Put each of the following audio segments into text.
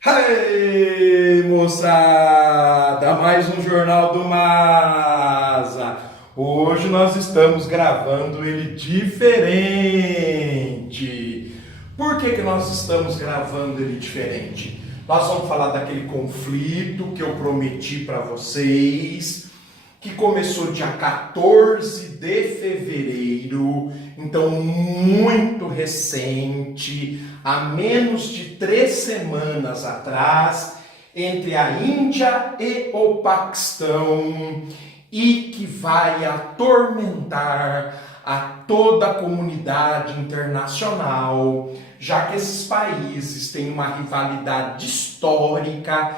Hey, moçada! Mais um Jornal do Masa. Hoje nós estamos gravando ele diferente. Por que nós estamos gravando ele diferente? Nós vamos falar daquele conflito que eu prometi para vocês, que começou dia 14 de fevereiro, então muito recente, há menos de 3 semanas atrás, entre a Índia e o Paquistão, e que vai atormentar a toda a comunidade internacional, já que esses países têm uma rivalidade histórica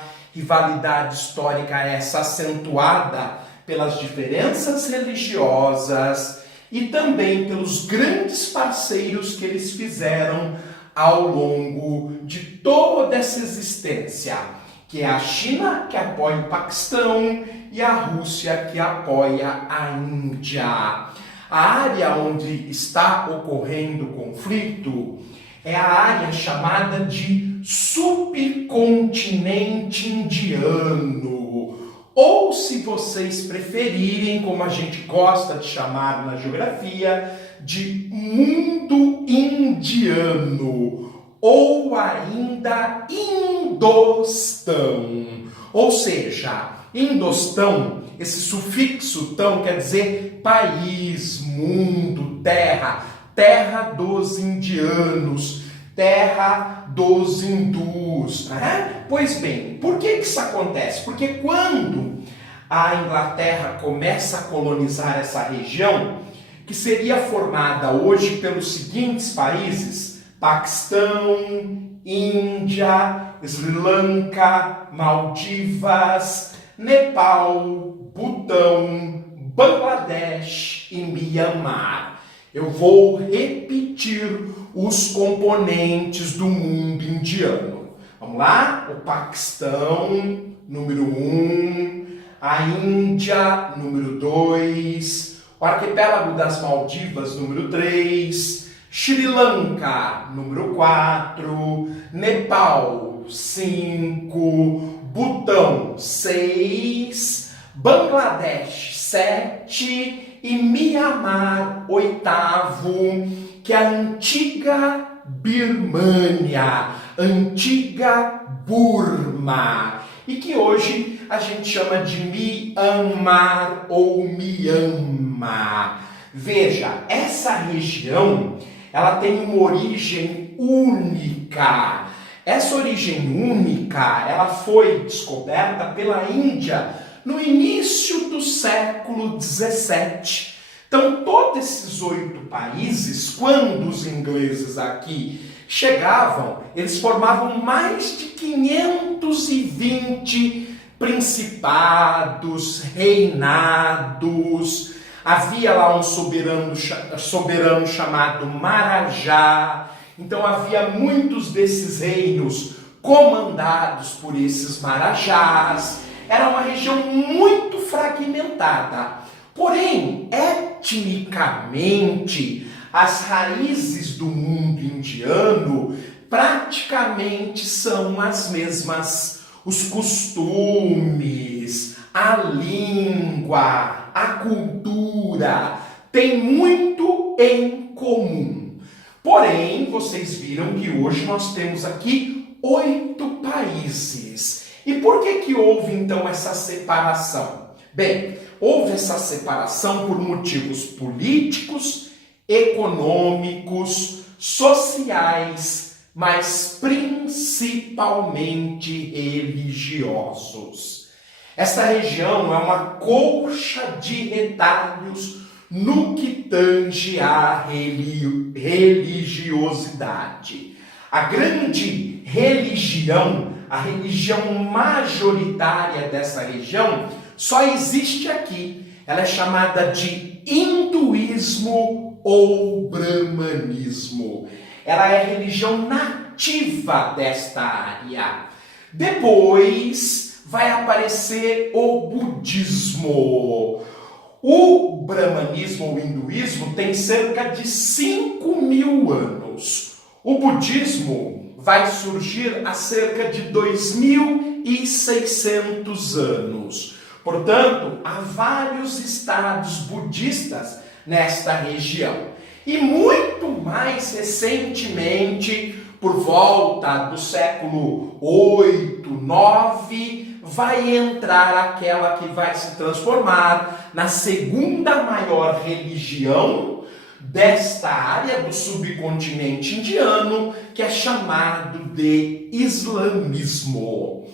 essa acentuada pelas diferenças religiosas e também pelos grandes parceiros que eles fizeram ao longo de toda essa existência, que é a China, que apoia o Paquistão, e a Rússia, que apoia a Índia. A área onde está ocorrendo o conflito é a área chamada de subcontinente indiano, ou, se vocês preferirem, como a gente gosta de chamar na geografia, de mundo indiano, ou ainda Indostão. Ou seja, Indostão, esse sufixo tão quer dizer país, mundo, terra, terra dos indianos, terra dos hindus. Né? Pois bem, por que isso acontece? Porque quando a Inglaterra começa a colonizar essa região, que seria formada hoje pelos seguintes países: Paquistão, Índia, Sri Lanka, Maldivas, Nepal, Butão, Bangladesh e Mianmar. Eu vou repetir os componentes do mundo indiano. Vamos lá? O Paquistão, número 1, a Índia, número 2, o arquipélago das Maldivas, número 3, Sri Lanka, número 4, Nepal, 5, Butão, 6, Bangladesh, 7 e Mianmar, 8º, que é a antiga Birmânia, antiga Burma, e que hoje a gente chama de Mianmar ou Mianmar. Veja, essa região, ela tem uma origem única. Essa origem única, ela foi descoberta pela Índia no início do século XVII. Então, todos esses 8 países, quando os ingleses aqui chegavam, eles formavam mais de 520 principados, reinados. Havia lá um soberano chamado Marajá. Então, havia muitos desses reinos comandados por esses marajás. Era uma região muito fragmentada. Porém, etnicamente, as raízes do mundo indiano praticamente são as mesmas. Os costumes, a língua, a cultura têm muito em comum. Porém, vocês viram que hoje nós temos aqui 8 países. E por que houve então essa separação? Bem, houve essa separação por motivos políticos, econômicos, sociais, mas principalmente religiosos. Esta região é uma colcha de retalhos no que tange à religiosidade. A grande religião, a religião majoritária dessa região, só existe aqui. Ela é chamada de hinduísmo ou brahmanismo. Ela é a religião nativa desta área. Depois vai aparecer o budismo. O brahmanismo ou hinduísmo tem cerca de 5.000 anos. O budismo vai surgir há cerca de 2.600 anos. Portanto, há vários estados budistas nesta região. E muito mais recentemente, por volta do século 8, 9, vai entrar aquela que vai se transformar na segunda maior religião desta área do subcontinente indiano, que é chamado de islamismo.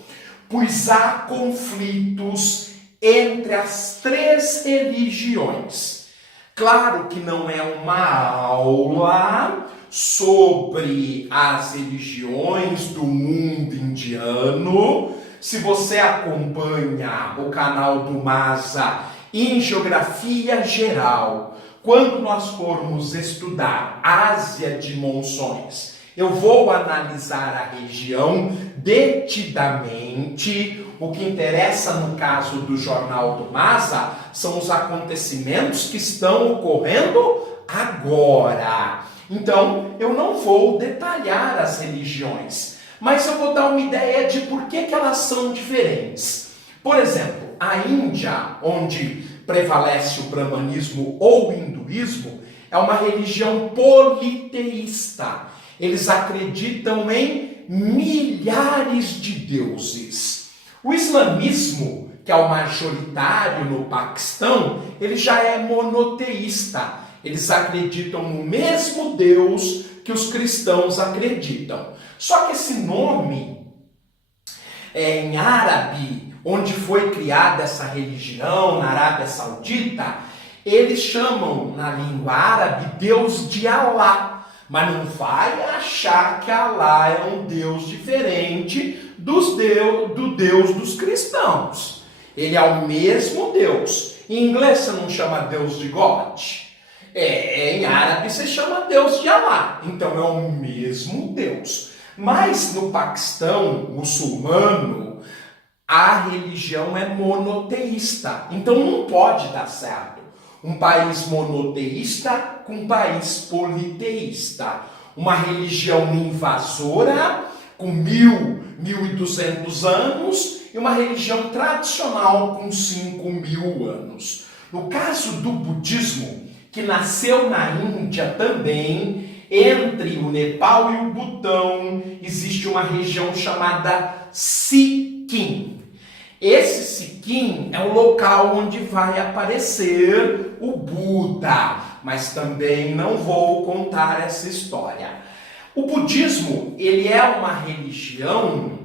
Pois há conflitos entre as três religiões. Claro que não é uma aula sobre as religiões do mundo indiano. Se você acompanha o canal do Masa em Geografia Geral, quando nós formos estudar Ásia de Monções, eu vou analisar a região detidamente. O que interessa no caso do Jornal do Masa são os acontecimentos que estão ocorrendo agora. Então, eu não vou detalhar as religiões, mas eu vou dar uma ideia de por que elas são diferentes. Por exemplo, a Índia, onde prevalece o brahmanismo ou o hinduísmo, é uma religião politeísta. Eles acreditam em milhares de deuses. O islamismo, que é o majoritário no Paquistão, ele já é monoteísta. Eles acreditam no mesmo Deus que os cristãos acreditam. Só que esse nome, em árabe, onde foi criada essa religião, na Arábia Saudita, eles chamam, na língua árabe, Deus de Alá. Mas não vai achar que Alá é um Deus diferente do Deus dos cristãos. Ele é o mesmo Deus. Em inglês você não chama Deus de God. Em árabe você chama Deus de Alá. Então é o mesmo Deus. Mas no Paquistão muçulmano, a religião é monoteísta. Então não pode dar certo um país monoteísta com um país politeísta. Uma religião invasora com 1.200 anos e uma religião tradicional com 5.000 anos. No caso do budismo, que nasceu na Índia também, entre o Nepal e o Butão, existe uma região chamada Sikkim. Esse Sikkim é o local onde vai aparecer o Buda, mas também não vou contar essa história. O budismo, ele é uma religião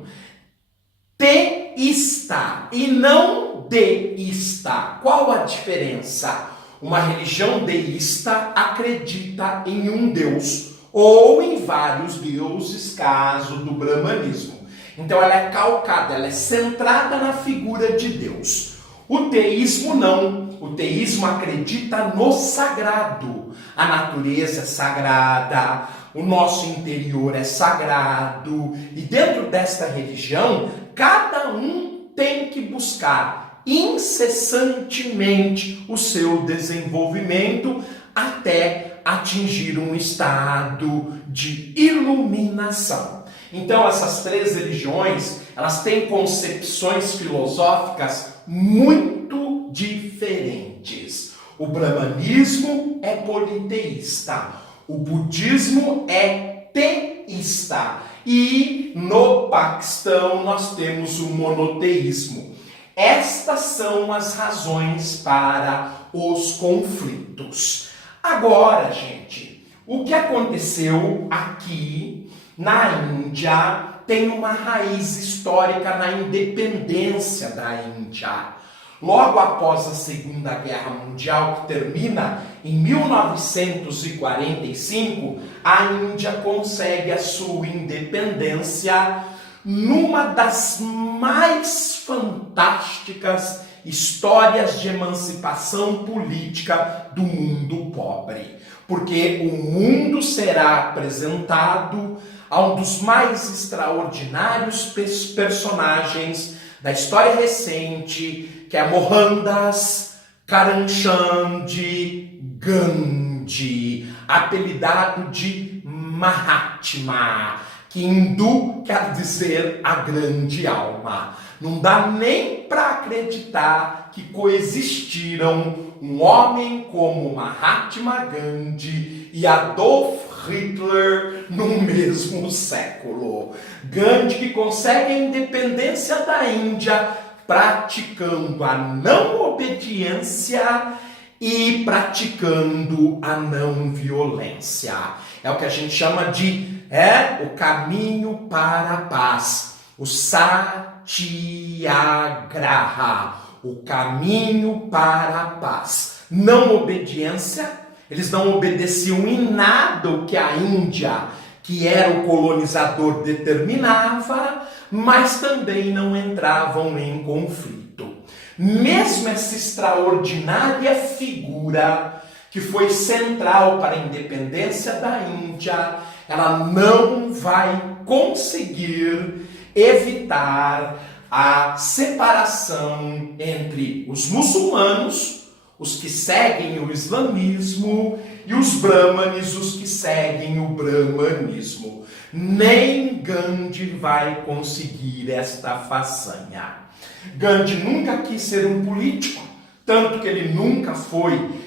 teísta e não deísta. Qual a diferença? Uma religião deísta acredita em um Deus ou em vários deuses, caso do brahmanismo. Então ela é calcada, ela é centrada na figura de Deus. O teísmo não. O teísmo acredita no sagrado. A natureza é sagrada, o nosso interior é sagrado. E dentro desta religião, cada um tem que buscar incessantemente o seu desenvolvimento até atingir um estado de iluminação. Então, essas três religiões, elas têm concepções filosóficas muito diferentes. O brahmanismo é politeísta, o budismo é teísta e no Paquistão nós temos o monoteísmo. Estas são as razões para os conflitos. Agora, gente, o que aconteceu aqui na Índia tem uma raiz histórica na independência da Índia. Logo após a Segunda Guerra Mundial, que termina em 1945, a Índia consegue a sua independência numa das mais fantásticas histórias de emancipação política do mundo pobre. Porque o mundo será apresentado a um dos mais extraordinários personagens da história recente, que é Mohandas Karamchand Gandhi, apelidado de Mahatma, que hindu quer dizer a grande alma. Não dá nem para acreditar que coexistiram um homem como Mahatma Gandhi e Adolf Hitler no mesmo século. Gandhi que consegue a independência da Índia praticando a não obediência e praticando a não violência. É o que a gente chama de o caminho para a paz, o Satyagraha, o caminho para a paz. Não obediência, eles não obedeciam em nada o que a Índia, que era o colonizador, determinava, mas também não entravam em conflito. Mesmo essa extraordinária figura que foi central para a independência da Índia, ela não vai conseguir evitar a separação entre os muçulmanos, os que seguem o islamismo, e os brahmanes, os que seguem o brahmanismo. Nem Gandhi vai conseguir esta façanha. Gandhi nunca quis ser um político, tanto que ele nunca foi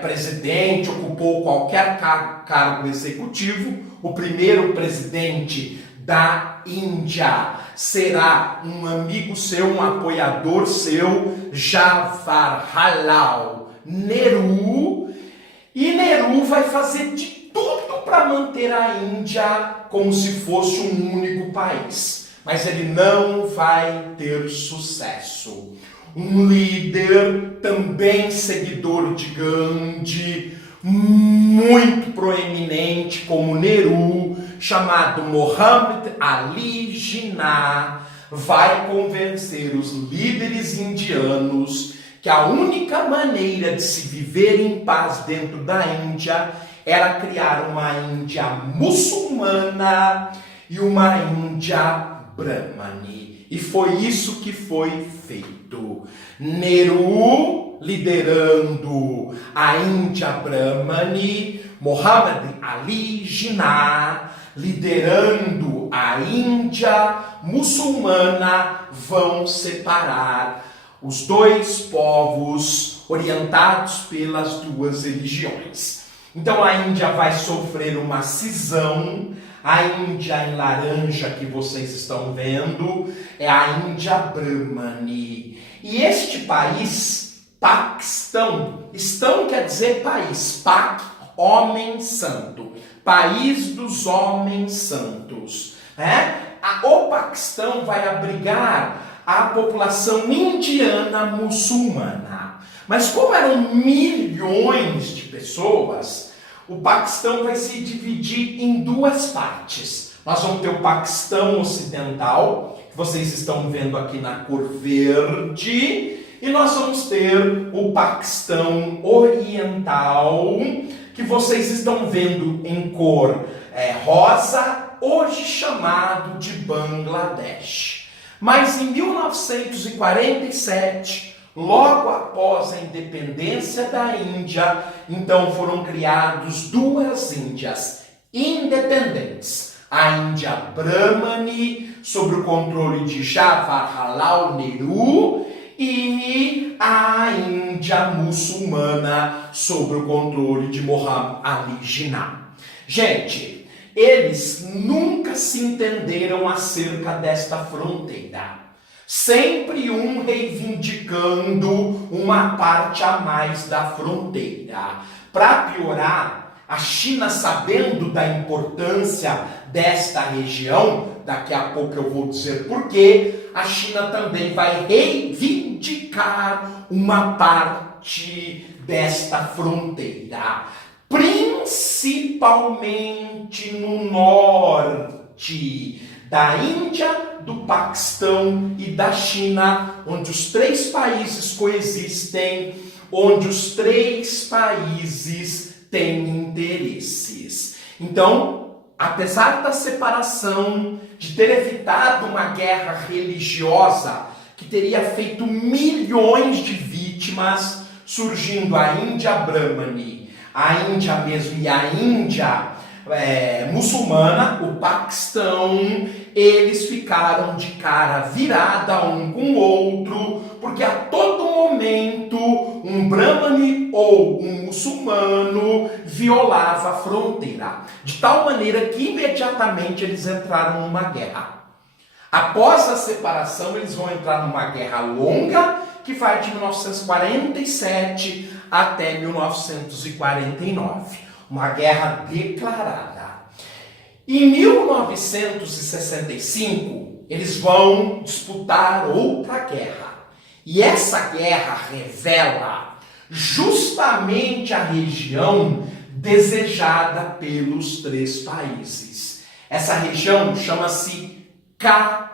presidente, ocupou qualquer cargo executivo. O primeiro presidente da Índia será um amigo seu, um apoiador seu, Jawaharlal Nehru. E Nehru vai fazer de tudo para manter a Índia como se fosse um único país. Mas ele não vai ter sucesso. Um líder também seguidor de Gandhi, muito proeminente como Nehru, chamado Muhammad Ali Jinnah, vai convencer os líderes indianos que a única maneira de se viver em paz dentro da Índia era criar uma Índia muçulmana e uma Índia brahmane. E foi isso que foi feito. Nehru liderando a Índia brahmane, Muhammad Ali Jinnah liderando a Índia muçulmana, vão separar os dois povos orientados pelas duas religiões. Então a Índia vai sofrer uma cisão. A Índia em laranja que vocês estão vendo é a Índia brahmane. E este país, Paquistão, estão quer dizer país, Pak, homem santo, país dos homens santos. O Paquistão vai abrigar a população indiana muçulmana. Mas como eram milhões de pessoas, o Paquistão vai se dividir em duas partes. Nós vamos ter o Paquistão ocidental, que vocês estão vendo aqui na cor verde, e nós vamos ter o Paquistão oriental, que vocês estão vendo em cor rosa, hoje chamado de Bangladesh. Mas em 1947, logo após a independência da Índia, então foram criadas duas Índias independentes. A Índia brahmane, sob o controle de Jawaharlal Nehru, e a Índia muçulmana, sob o controle de Muhammad Ali Jinnah. Gente, eles nunca se entenderam acerca desta fronteira. Sempre um reivindicando uma parte a mais da fronteira. Para piorar, a China, sabendo da importância desta região, daqui a pouco eu vou dizer por quê, a China também vai reivindicar uma parte desta fronteira, principalmente no norte da Índia, do Paquistão e da China, onde os três países coexistem, onde os três países têm interesses. Então, apesar da separação, de ter evitado uma guerra religiosa que teria feito milhões de vítimas, surgindo a Índia brahmane, a Índia mesmo e a Índia muçulmana, o Paquistão, eles ficaram de cara virada um com o outro, porque a todo momento um brahmane ou um muçulmano violava a fronteira, de tal maneira que imediatamente eles entraram numa guerra. Após a separação, eles vão entrar numa guerra longa, que vai de 1947 até 1949. Uma guerra declarada. Em 1965, eles vão disputar outra guerra. E essa guerra revela justamente a região desejada pelos três países. Essa região chama-se Caxemira.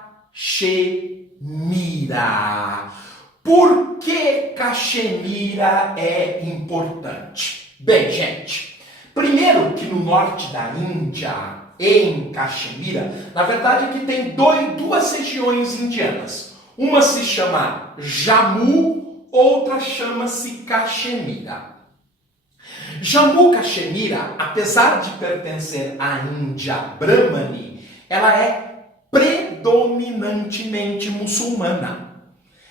Por que Caxemira é importante? Bem, gente, primeiro que no norte da Índia, em Caxemira, na verdade aqui tem duas regiões indianas. Uma se chama Jammu, outra chama-se Caxemira. Jammu Caxemira, apesar de pertencer à Índia Brahmani, ela é predominantemente muçulmana.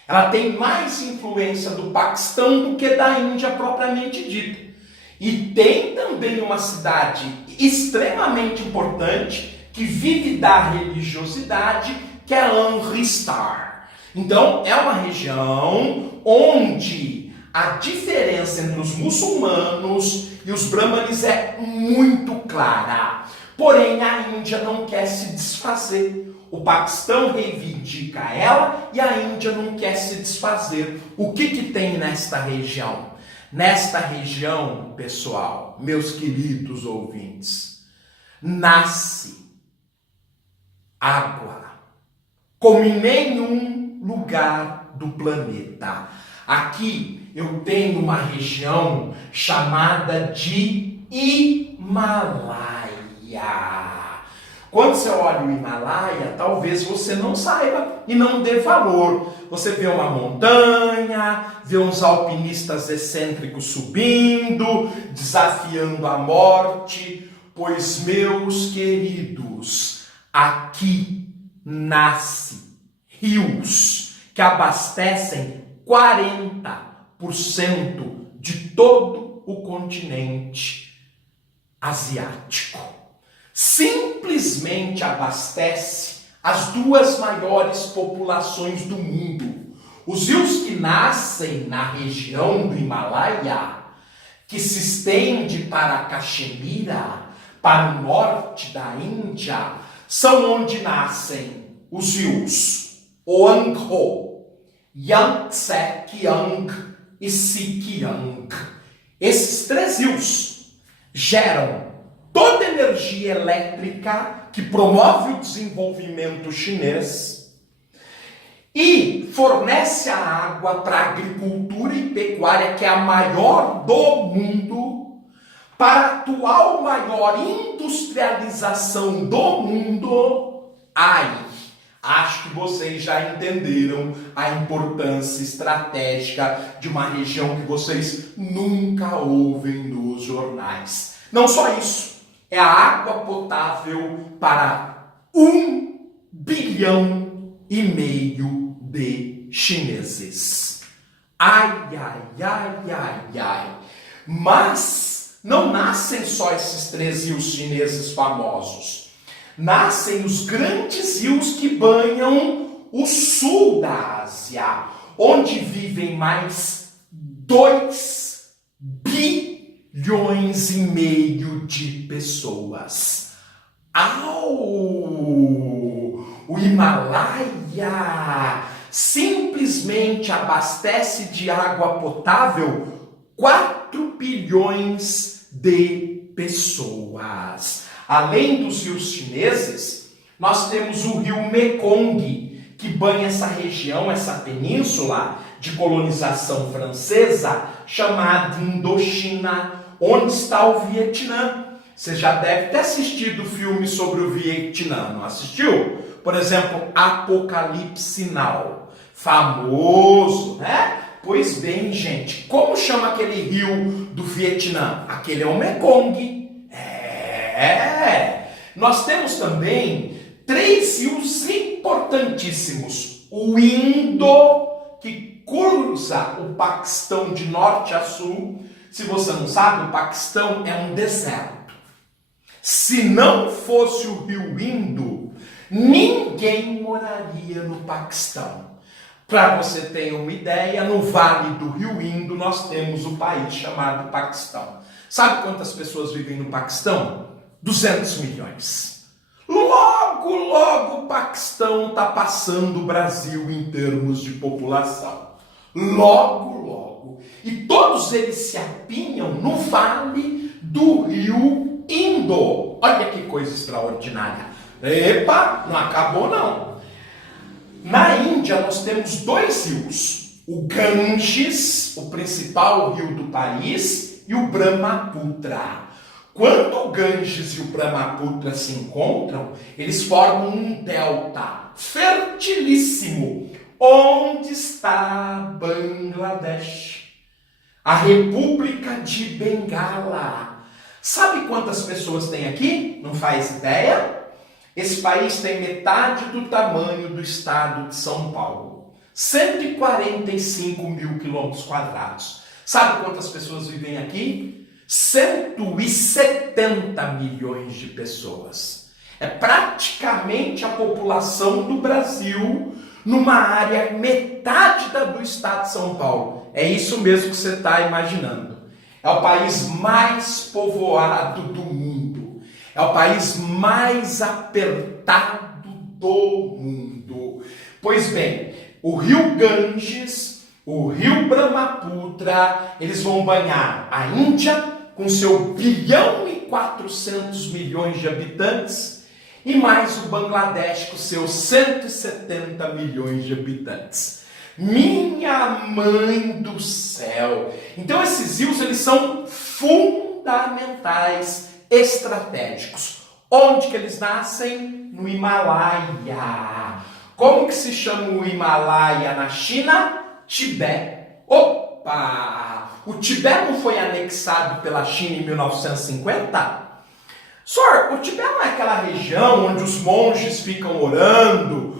Ela tem mais influência do Paquistão do que da Índia propriamente dita. E tem também uma cidade extremamente importante que vive da religiosidade, que é Amritsar. Então, é uma região onde a diferença entre os muçulmanos e os brahmanes é muito clara. Porém, a Índia não quer se desfazer. O Paquistão reivindica ela e a Índia não quer se desfazer. O que tem nesta região? Nesta região, pessoal, meus queridos ouvintes, nasce água como em nenhum lugar do planeta. Aqui eu tenho uma região chamada de Himalaia. Quando você olha o Himalaia, talvez você não saiba e não dê valor. Você vê uma montanha, vê uns alpinistas excêntricos subindo, desafiando a morte. Pois, meus queridos, aqui nasce rios que abastecem 40% de todo o continente asiático. Simplesmente abastece as duas maiores populações do mundo. Os rios que nascem na região do Himalaia, que se estende para Caxemira, para o norte da Índia, são onde nascem os rios Hoangho, Yangtze Kiang e Sikiang. Esses três rios geram toda a energia elétrica que promove o desenvolvimento chinês e fornece a água para a agricultura e pecuária, que é a maior do mundo, para a atual maior industrialização do mundo. Acho que vocês já entenderam a importância estratégica de uma região que vocês nunca ouvem nos jornais. Não só isso. É a água potável para 1,5 bilhão de chineses. Ai. Mas não nascem só esses três rios chineses famosos. Nascem os grandes rios que banham o sul da Ásia, onde vivem mais 2,5 bilhões de pessoas. O Himalaia simplesmente abastece de água potável 4 bilhões de pessoas. Além dos rios chineses, nós temos o rio Mekong, que banha essa região, essa península de colonização francesa, chamada Indochina, onde está o Vietnã. Você já deve ter assistido filme sobre o Vietnã, não assistiu? Por exemplo, Apocalipse Now. Famoso, né? Pois bem, gente, como chama aquele rio do Vietnã? Aquele é o Mekong. Nós temos também 3 rios importantíssimos. O Indo, que cruza o Paquistão de norte a sul. Se você não sabe, o Paquistão é um deserto. Se não fosse o rio Indo, ninguém moraria no Paquistão. Para você ter uma ideia, no vale do rio Indo nós temos o país chamado Paquistão. Sabe quantas pessoas vivem no Paquistão? 200 milhões. Logo o Paquistão está passando o Brasil em termos de população. Logo. E todos eles se apinham no vale do rio Indo. Olha que coisa extraordinária. Epa, não acabou não. Na Índia nós temos 2 rios. O Ganges, o principal rio do país, e o Brahmaputra. Quando o Ganges e o Brahmaputra se encontram, eles formam um delta fertilíssimo. Onde está Bangladesh? A República de Bengala. Sabe quantas pessoas tem aqui? Não faz ideia? Esse país tem metade do tamanho do estado de São Paulo. 145 mil quilômetros quadrados. Sabe quantas pessoas vivem aqui? 170 milhões de pessoas. É praticamente a população do Brasil numa área metade do estado de São Paulo. É isso mesmo que você está imaginando. É o país mais povoado do mundo. É o país mais apertado do mundo. Pois bem, o rio Ganges, o rio Brahmaputra, eles vão banhar a Índia com seu 1,4 bilhão de habitantes e mais o Bangladesh com seus 170 milhões de habitantes. Minha mãe do céu! Então esses rios eles são fundamentais, estratégicos. Onde que eles nascem? No Himalaia. Como que se chama o Himalaia na China? Tibete. Opa! O Tibete não foi anexado pela China em 1950? Senhor, o Tibete não é aquela região onde os monges ficam orando?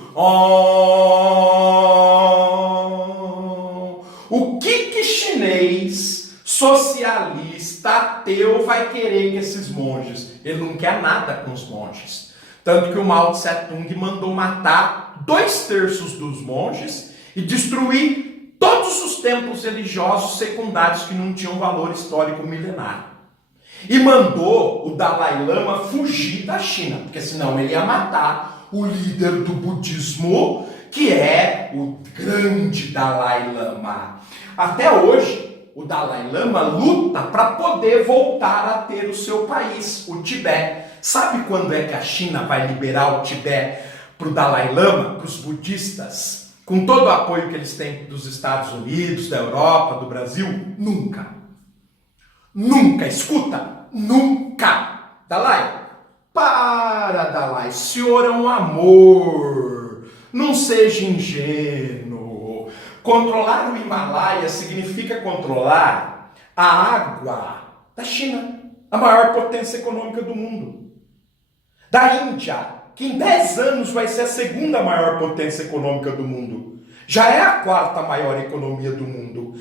O que chinês, socialista, ateu vai querer com esses monges? Ele não quer nada com os monges. Tanto que o Mao Tse Tung mandou matar 2/3 dos monges e destruir todos os templos religiosos secundários que não tinham valor histórico milenar. E mandou o Dalai Lama fugir da China, porque senão ele ia matar o líder do budismo, que é o grande Dalai Lama. Até hoje, o Dalai Lama luta para poder voltar a ter o seu país, o Tibete. Sabe quando é que a China vai liberar o Tibete para o Dalai Lama, para os budistas? Com todo o apoio que eles têm dos Estados Unidos, da Europa, do Brasil? Nunca. Nunca. Escuta. Nunca. Dalai. Para, Dalai. Senhor é um amor. Não seja ingênuo. Controlar o Himalaia significa controlar a água da China, a maior potência econômica do mundo. Da Índia, que em 10 anos vai ser a segunda maior potência econômica do mundo. Já é a 4ª maior economia do mundo.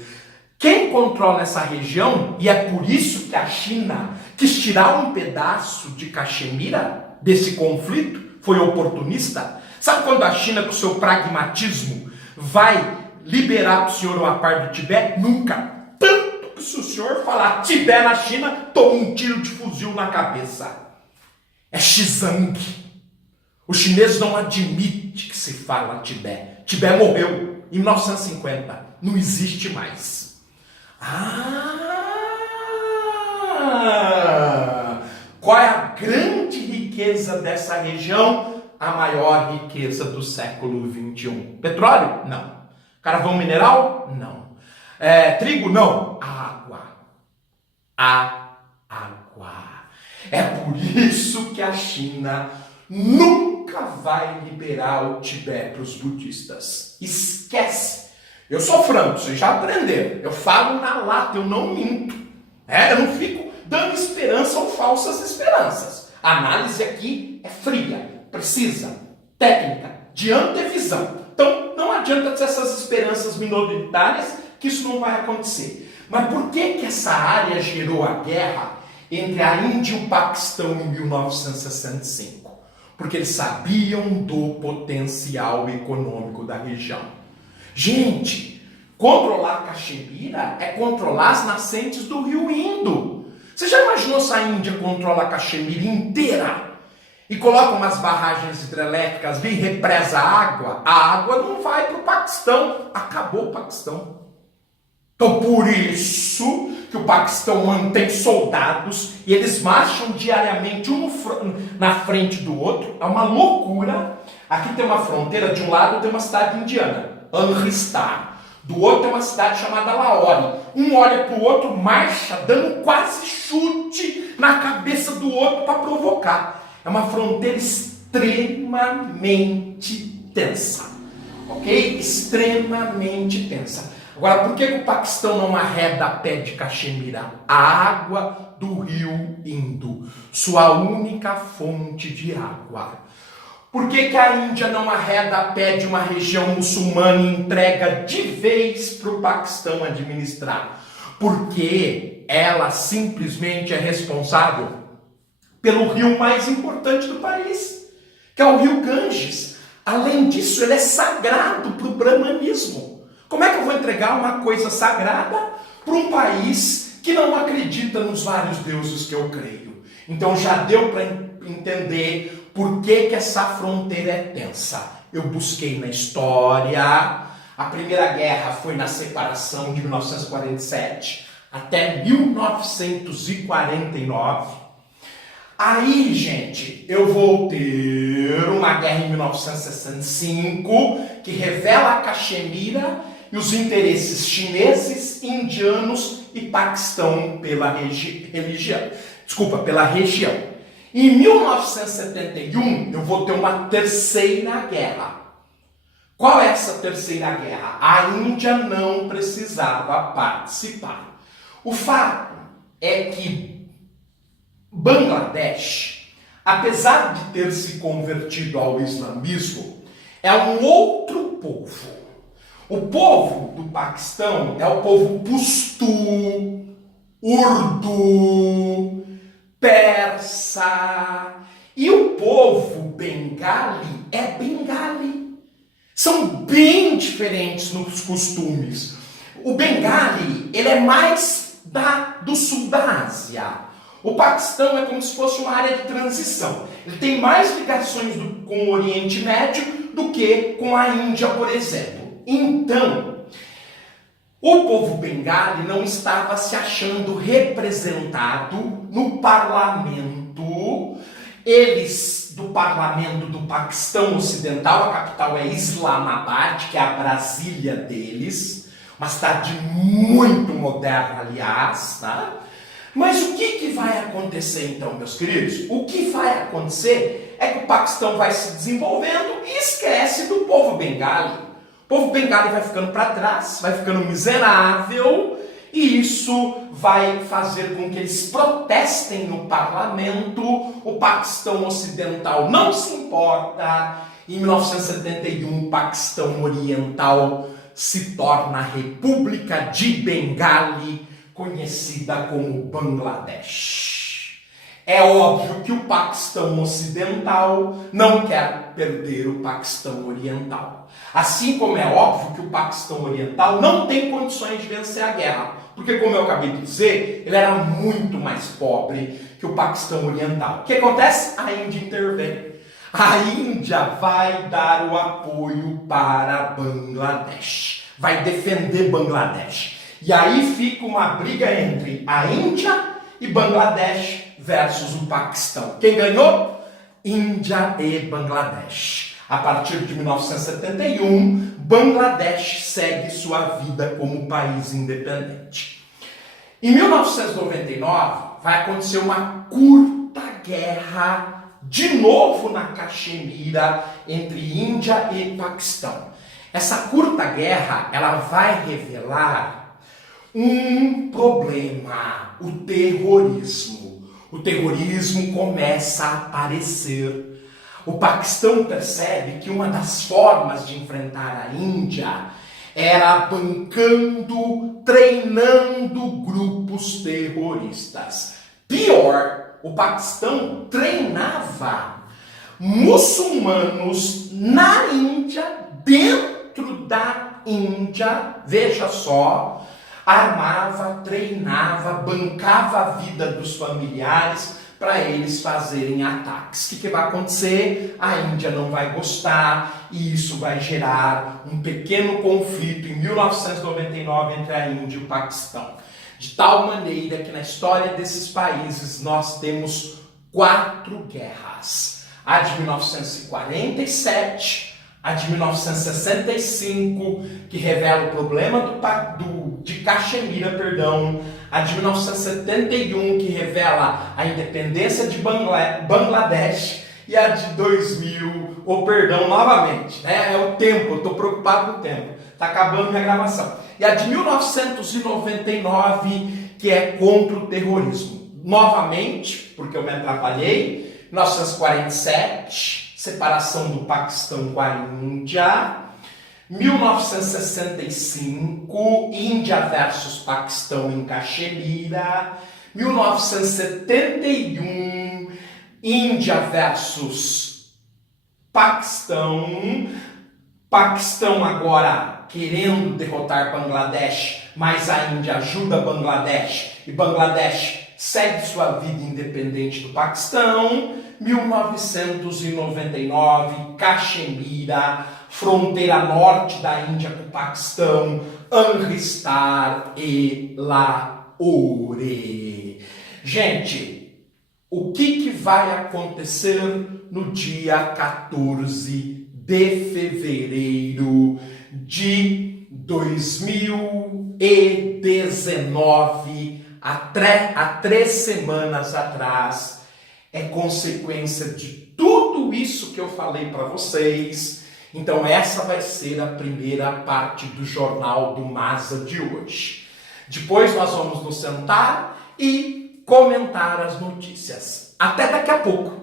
Quem controla essa região, e é por isso que a China quis tirar um pedaço de Caxemira desse conflito, foi oportunista. Sabe quando a China, com o seu pragmatismo, vai liberar para o senhor uma parte do Tibete? Nunca. Tanto que se o senhor falar Tibete na China, toma um tiro de fuzil na cabeça. É Xizang. O chinês não admite que se fala Tibete. Tibete morreu em 1950. Não existe mais. Qual é a grande riqueza dessa região? A maior riqueza do século XXI. Petróleo? Não. Carvão mineral? Não. Trigo? Não. Água. A água. É por isso que a China nunca vai liberar o Tibete para os budistas. Esquece. Eu sou franco, vocês já aprenderam. Eu falo na lata, eu não minto. Eu não fico dando esperança ou falsas esperanças. A análise aqui é fria, precisa, técnica, de antevisão. Então, não adianta ter essas esperanças minoritárias que isso não vai acontecer. Mas por que essa área gerou a guerra entre a Índia e o Paquistão em 1965? Porque eles sabiam do potencial econômico da região. Gente, controlar Caxemira é controlar as nascentes do rio Indo. Você já imaginou se a Índia controla a Caxemira inteira? E coloca umas barragens hidrelétricas ali, represa a água não vai para o Paquistão. Acabou o Paquistão. Então, por isso que o Paquistão mantém soldados e eles marcham diariamente um na frente do outro. É uma loucura. Aqui tem uma fronteira, de um lado tem uma cidade indiana, Amritsar. Do outro tem uma cidade chamada Lahore. Um olha para o outro, marcha, dando quase chute na cabeça do outro para provocar. É uma fronteira extremamente tensa, ok? Extremamente tensa. Agora, por que o Paquistão não arreda a pé de Caxemira? A água do rio Indo, sua única fonte de água. Por que a Índia não arreda a pé de uma região muçulmana e entrega de vez para o Paquistão administrar? Porque ela simplesmente é responsável pelo rio mais importante do país, que é o rio Ganges. Além disso, ele é sagrado para o brahmanismo. Como é que eu vou entregar uma coisa sagrada para um país que não acredita nos vários deuses que eu creio? Então já deu para entender por que essa fronteira é tensa. Eu busquei na história. A Primeira Guerra foi na separação de 1947 até 1949. Aí, gente, eu vou ter uma guerra em 1965 que revela a Caxemira e os interesses chineses, indianos e Paquistão pela região. Em 1971, eu vou ter uma terceira guerra. Qual é essa terceira guerra? A Índia não precisava participar. O fato é que Bangladesh, apesar de ter se convertido ao islamismo, é um outro povo. O povo do Paquistão é o povo Pushtu, Urdu, persa. E o povo bengali é bengali. São bem diferentes nos costumes. O bengali, ele é mais do sul da Ásia. O Paquistão é como se fosse uma área de transição. Ele tem mais ligações com o Oriente Médio do que com a Índia, por exemplo. Então, o povo bengali não estava se achando representado no parlamento. Eles, do parlamento do Paquistão Ocidental, a capital é Islamabad, que é a Brasília deles, uma cidade muito moderna, aliás, tá? Mas o que vai acontecer então, meus queridos? O que vai acontecer é que o Paquistão vai se desenvolvendo e esquece do povo bengali. O povo bengali vai ficando para trás, vai ficando miserável, e isso vai fazer com que eles protestem no parlamento. O Paquistão Ocidental não se importa. Em 1971, o Paquistão Oriental se torna a República de Bengali, conhecida como Bangladesh. É óbvio que o Paquistão Ocidental não quer perder o Paquistão Oriental. Assim como é óbvio que o Paquistão Oriental não tem condições de vencer a guerra. Porque, como eu acabei de dizer, ele era muito mais pobre que o Paquistão Oriental. O que acontece? A Índia intervém. A Índia vai dar o apoio para Bangladesh. Vai defender Bangladesh. E aí fica uma briga entre a Índia e Bangladesh versus o Paquistão. Quem ganhou? Índia e Bangladesh. A partir de 1971, Bangladesh segue sua vida como país independente. Em 1999, vai acontecer uma curta guerra, de novo na Caxemira, entre Índia e Paquistão. Essa curta guerra, ela vai revelar um problema, o terrorismo. o terrorismo começa a aparecer. O Paquistão percebe que uma das formas de enfrentar a Índia era bancando, treinando grupos terroristas. Pior, o Paquistão treinava muçulmanos na Índia, dentro da Índia, veja só, armava, treinava, bancava a vida dos familiares para eles fazerem ataques. O que vai acontecer? A Índia não vai gostar e isso vai gerar um pequeno conflito em 1999 entre a Índia e o Paquistão. De tal maneira que na história desses países nós temos 4 guerras. A de 1947, a de 1965, que revela o problema de Caxemira, a de 1971, que revela a independência de Bangladesh, e a de 2000, novamente, né? É o tempo, eu estou preocupado com o tempo, está acabando minha gravação. E a de 1999, que é contra o terrorismo. Novamente, porque eu me atrapalhei, 1947, separação do Paquistão com a Índia. 1965, Índia versus Paquistão em Caxemira. 1971, Índia versus Paquistão. Paquistão agora querendo derrotar Bangladesh, mas a Índia ajuda Bangladesh e Bangladesh segue sua vida independente do Paquistão. 1999, Caxemira, fronteira norte da Índia com o Paquistão, Amritsar e Lahore. Gente, o que vai acontecer no dia 14 de fevereiro de 2019, há 3 semanas atrás, é consequência de tudo isso que eu falei para vocês. Então essa vai ser a primeira parte do Jornal do Maza de hoje. Depois nós vamos nos sentar e comentar as notícias. Até daqui a pouco!